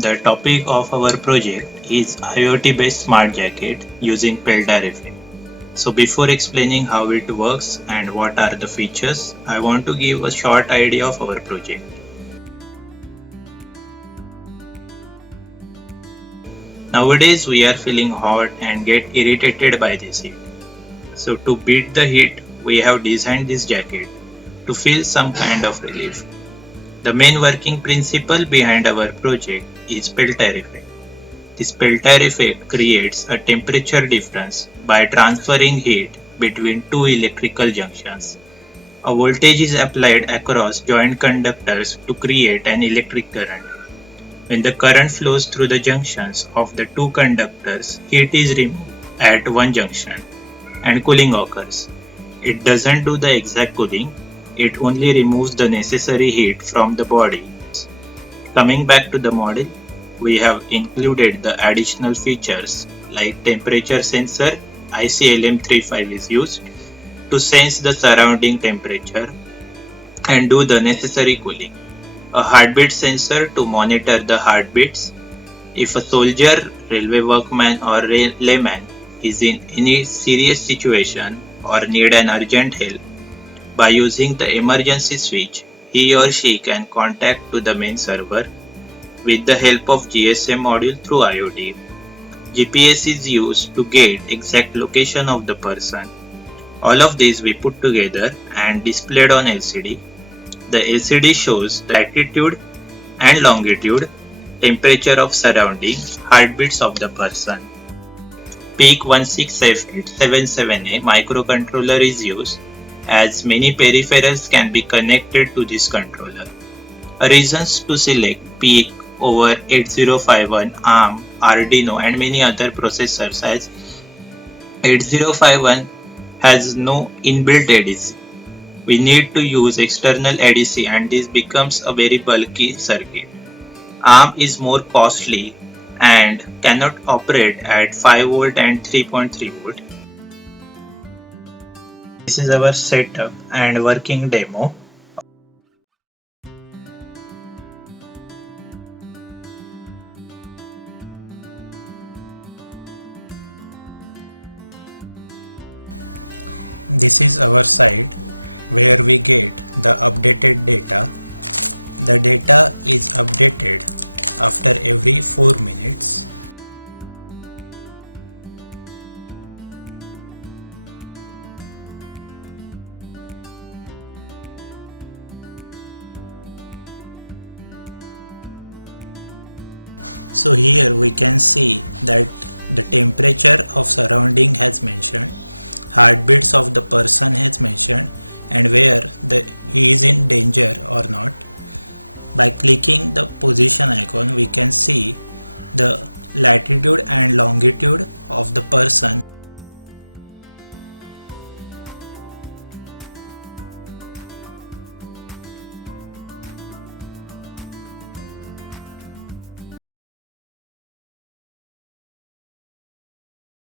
The topic of our project is IoT based smart jacket using Peltier effect. So before explaining how it works and what are the features, I want to give a short idea of our project. Nowadays we are feeling hot and get irritated by this heat. So to beat the heat, we have designed this jacket to feel some kind of relief. The main working principle behind our project is Peltier effect. This Peltier effect creates a temperature difference by transferring heat between two electrical junctions. A voltage is applied across joint conductors to create an electric current. When the current flows through the junctions of the two conductors, heat is removed at one junction and cooling occurs. It doesn't do the exact cooling, it only removes the necessary heat from the body. Coming back to the model, we have included the additional features like temperature sensor. ICLM35 is used to sense the surrounding temperature and do the necessary cooling. A heartbeat sensor to monitor the heartbeats. If a soldier, railway workman or layman is in any serious situation or need an urgent help, by using the emergency switch, he or she can contact to the main server with the help of GSM module through IoT. GPS is used to gauge exact location of the person. All of these we put together and displayed on LCD. The LCD shows the latitude and longitude, temperature of surrounding, heartbeats of the person. PEAK16F877A microcontroller is used as many peripherals can be connected to this controller. Reasons to select PEAK over 8051, ARM, Arduino and many other processors as 8051 has no inbuilt ADC. We need to use external ADC and this becomes a very bulky circuit. ARM is more costly and cannot operate at 5 volt and 3.3 volt. This is our setup and working demo. This is our site where we get the updated data. The data is updated after every 4 minutes. So here we can see that the temperature of surrounding has mentioned, heartbeats of the person has mentioned, and where he is in danger or not. By clicking the position icon, we can see the latitude and longitude of the person.